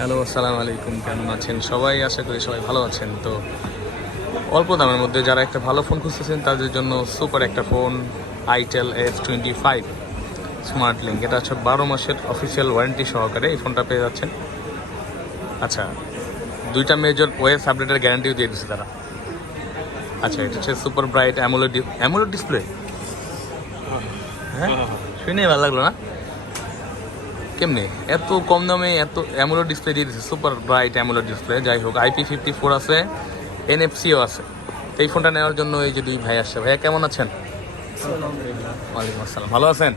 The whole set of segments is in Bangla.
হ্যালো আসসালামু আলাইকুম। কেমন আছেন সবাই? আশা করি সবাই ভালো আছেন। তো অল্প দামের মধ্যে যারা একটা ভালো ফোন খুঁজতেছেন তাদের জন্য সুপার একটা phone itel S twenty five smart link এটা হচ্ছে বারো মাসের অফিসিয়াল ওয়ারেন্টি সহকারে এই ফোনটা পেয়ে যাচ্ছেন। আচ্ছা দুইটা মেজর ওয়েস আপডেটের গ্যারান্টিও দিয়ে দিচ্ছে তারা। আচ্ছা এটা হচ্ছে super bright AMOLED AMOLED display হ্যাঁ। শুনে ভালো লাগল না? কেমনে? এত কম দামে এত অ্যামোলেড ডিসপ্লে দিয়ে দিচ্ছে সুপার ব্রাইট অ্যামোলেড ডিসপ্লে যাই হোক আইপি ফিফটি ফোর আছে এনএফসিও আছে। এই ফোনটা নেওয়ার জন্য এই যে দুই ভাই আসছে। ভাইয়া কেমন আছেন? ওয়ালাইকুম আসসালাম। ভালো আছেন?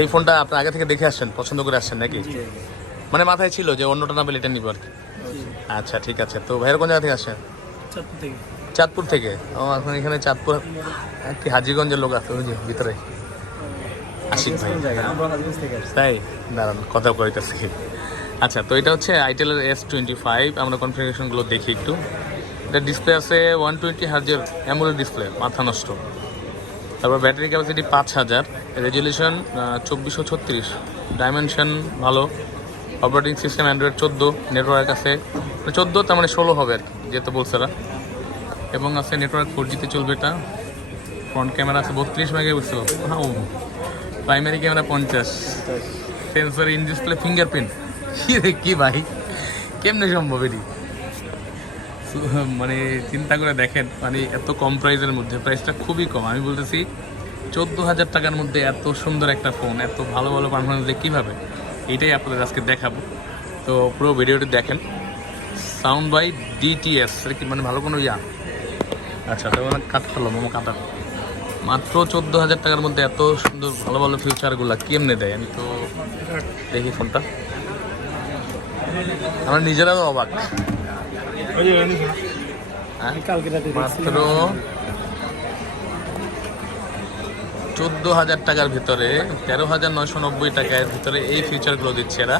এই ফোনটা আপনি আগে থেকে দেখে আসছেন পছন্দ করে আসছেন নাকি? মানে মাথায় ছিল যে অন্যটা না পেলে এটা নিব আর কি। আচ্ছা ঠিক আছে। তো ভাইয়ের কোন জায়গা থেকে আসছেন চাঁদপুর থেকে। ও এখন এখানে চাঁদপুর একটি হাজিগঞ্জের লোক আছে ওই যে ভিতরে। আশিক ভাই। তাই? দাঁড়ান কথা কইতেছি। আচ্ছা তো এটা হচ্ছে আইটেলের এস টোয়েন্টি ফাইভ আমরা কনফিগারেশনগুলো দেখি একটু। এটা ডিসপ্লে আছে ওয়ান টোয়েন্টি হার্জের অ্যামোলেড ডিসপ্লে মাথা নষ্ট। তারপর ব্যাটারি ক্যাপাসিটি পাঁচ হাজার। রেজলিউশন চব্বিশশো ছত্রিশ। ডাইমেনশন ভালো। অপারেটিং সিস্টেম অ্যান্ড্রয়েড চোদ্দ নেটওয়ার্ক আছে। চোদ্দ তার মানে ষোলো হবে আর কি যেহেতু বলছে। এবং আছে নেটওয়ার্ক ফোর জিতে চলবে এটা। ফ্রন্ট ক্যামেরা আছে বত্রিশ মেগাপিক্সেল। ও প্রাইমারি ক্যামেরা পঞ্চাশ। সেন্সর ইন ডিসপ্লে ফিঙ্গারপ্রিন্ট কি রে কি ভাই? কেমনে সম্ভব এটি? মানে চিন্তা করে দেখেন মানে এত কম প্রাইসের মধ্যে প্রাইসটা খুবই কম। আমি বলতেছি চোদ্দ হাজার টাকার মধ্যে এত সুন্দর একটা ফোন এত ভালো ভালো পারফরমেন্স দিয়ে কীভাবে? এইটাই আপনাদের আজকে দেখাবো। তো পুরো ভিডিওটি দেখেন। সাউন্ড বাই ডিটিএস কি মানে ভালো কোনো ইয়া? আচ্ছা তো কাট ফেলো মোমো কাটা মাত্র চোদ্দ হাজার টাকার মধ্যে এত সুন্দর ভালো ভালো ফিউচারগুলো কেমনে দেয়? আমি তো দেখি ফোনটা আমরা নিজেরাও অবাক। হ্যাঁ? মাত্র চোদ্দ হাজার টাকার ভিতরে তেরো হাজার নয়শো নব্বই টাকার ভিতরে এই ফিউচারগুলো দিচ্ছে এরা।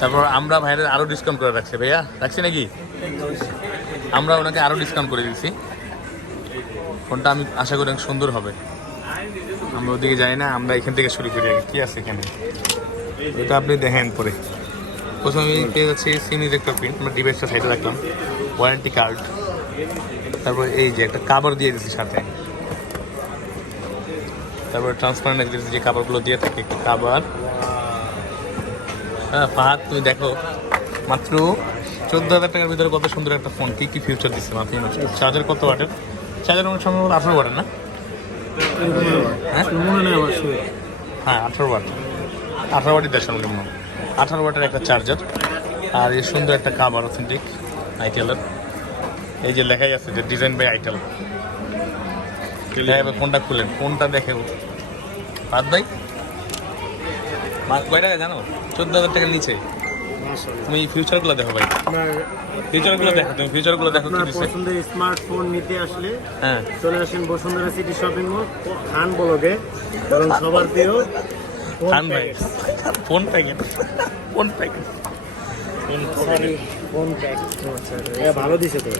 তারপর আমরা ভাইয়ের আরও ডিসকাউন্ট করে রাখছি ভাইয়া। রাখছি নাকি? আমরা ওনাকে আরও ডিসকাউন্ট করে দিচ্ছি ফোনটা আমি আশা করি সুন্দর হবে। আমরা ওদিকে যাই না, আমরা এখান থেকে শুরু করি কী আছে এখানে? এটা আপনি দেখেন পরে। প্রথমে আমি পেয়ে যাচ্ছি সিমিজ একটা প্রিন্ট আমরা ডিভাইসটা সাইডে রাখলাম। ওয়ারেন্টি কার্ড তারপর এই যে একটা কাবার দিয়ে দিচ্ছি সাথে। তারপর ট্রান্সপারেন্ট একটা যে কাবারগুলো দিয়ে থাকে কাবার হ্যাঁ ফাহাদ, তুমি দেখো। মাত্র চোদ্দ হাজার টাকার ভিতরে কত সুন্দর একটা ফোন কি কি ফিউচার দিচ্ছে মাত্র চার্জার কত ওয়াটের আমার সম্ভবত আঠারো ওয়াটের না? হ্যাঁ আঠারো ওয়াট। আঠারো ওয়াটই দেশ আমার মনে হয়। আঠারো ওয়াটের একটা চার্জার আর এই সুন্দর একটা কাবার অথেন্টিক আইটেলের এই যে লেখাই আছে যে ডিজাইন বাই আইটেল ফোনটা খুলেন। ফোনটা দেখে বাদ ভাই? কয় টাকা জানো? চোদ্দ হাজার টাকার নিচে। তুমি ফিউচারগুলো দেখো ভাই। ফিউচারগুলো দেখো তুমি ফিউচারগুলো দেখো কি দিচ্ছে পছন্দের স্মার্টফোন নিতে আসলে হ্যাঁ। চলে আসেন Bashundhara city shopping mall Khan ব্লগে এবং সবার প্রিয় ফোন খান ভাই। Phone packet phone packet phone pack এটা ভালো দিছে তো।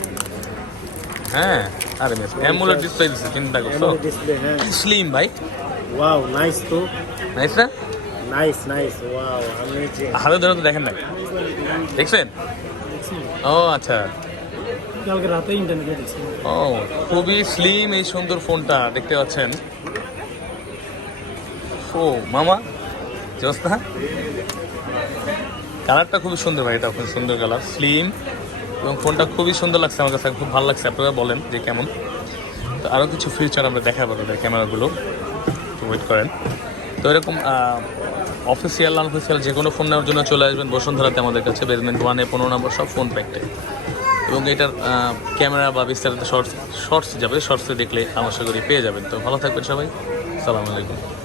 হ্যাঁ আরে বেশ অ্যামুলেট ডিসপ্লে দিচ্ছে চিন্তা করছ ডিসপ্লে হ্যাঁ। স্লিম ভাই। ওয়াও নাইস তো। নাইস না? নাইস নাইস ওয়াও অ্যামেজিং হাতে ধরে তো দেখেন না দেখছেন? ও আচ্ছা। কালকে রাতে ইন্টারনেটে দেখছি। ও খুবই স্লিম এই সুন্দর ফোনটা দেখতে পাচ্ছেন? ও মামা জোস্তা কালারটা খুবই সুন্দর ভাই এটা খুব সুন্দর কালার স্লিম এবং ফোনটা খুবই সুন্দর লাগছে আমার কাছে খুব ভালো লাগছে আপনারা বলেন যে কেমন। তো আরও কিছু ফিচার আমরা দেখাবো তাদের ক্যামেরাগুলো ওয়েট করেন। তো এরকম অফিসিয়াল আনঅফিসিয়াল যে কোনো ফোন নেওয়ার জন্য চলে আসবেন। বসুন্ধরাতে আমাদের কাছে বেসমেন্ট ওয়ানে পনেরো নম্বর সব ফোন প্যাকটে এবং এটার ক্যামেরা বা বিস্তারিত শর্টস শর্টস যাবে শর্টসে দেখলে আমার করি পেয়ে যাবেন। তো ভালো থাকবেন সবাই। সালাম আলাইকুম।